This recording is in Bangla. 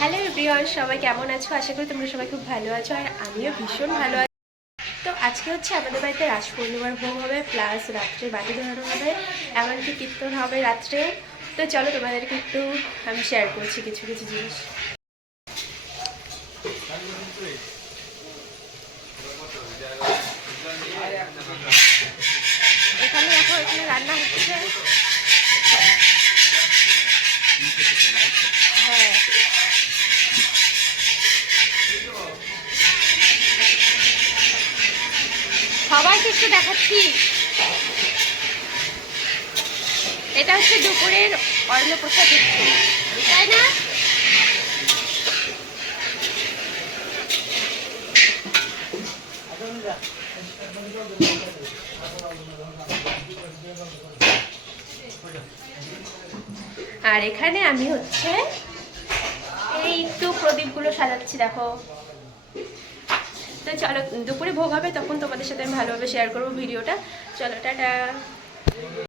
হ্যালো এভরিওয়ান, সবাই কেমন আছো? আশা করি তোমরা সবাই খুব ভালো আছো আর আমিও ভীষণ ভালো আছি। তো আজকে হচ্ছে আমাদের বাড়িতে রাজ পূর্ণিমার ভোগ হবে, প্লাস রাত্রে বাতি ধরানো হবে, এমনকি কীর্তন হবে রাত্রেও। তো চলো তোমাদেরকে একটু আমি শেয়ার করছি কিছু কিছু জিনিস। এখানে দেখো, এখানে রান্না হচ্ছে। হ্যাঁ, সবাইকে একটু দেখাচ্ছি। এটা হচ্ছে দুপুরের অন্নপ্রসাদ হচ্ছে, তাই না? আর এখানে আমি হচ্ছে এই একটু প্রদীপগুলো সাজাচ্ছি, দেখো। তো চলো, দুপুরে ভোগ হবে তখন তোমাদের সাথে আমি ভালোভাবে শেয়ার করবো ভিডিওটা। চলো, টাটা।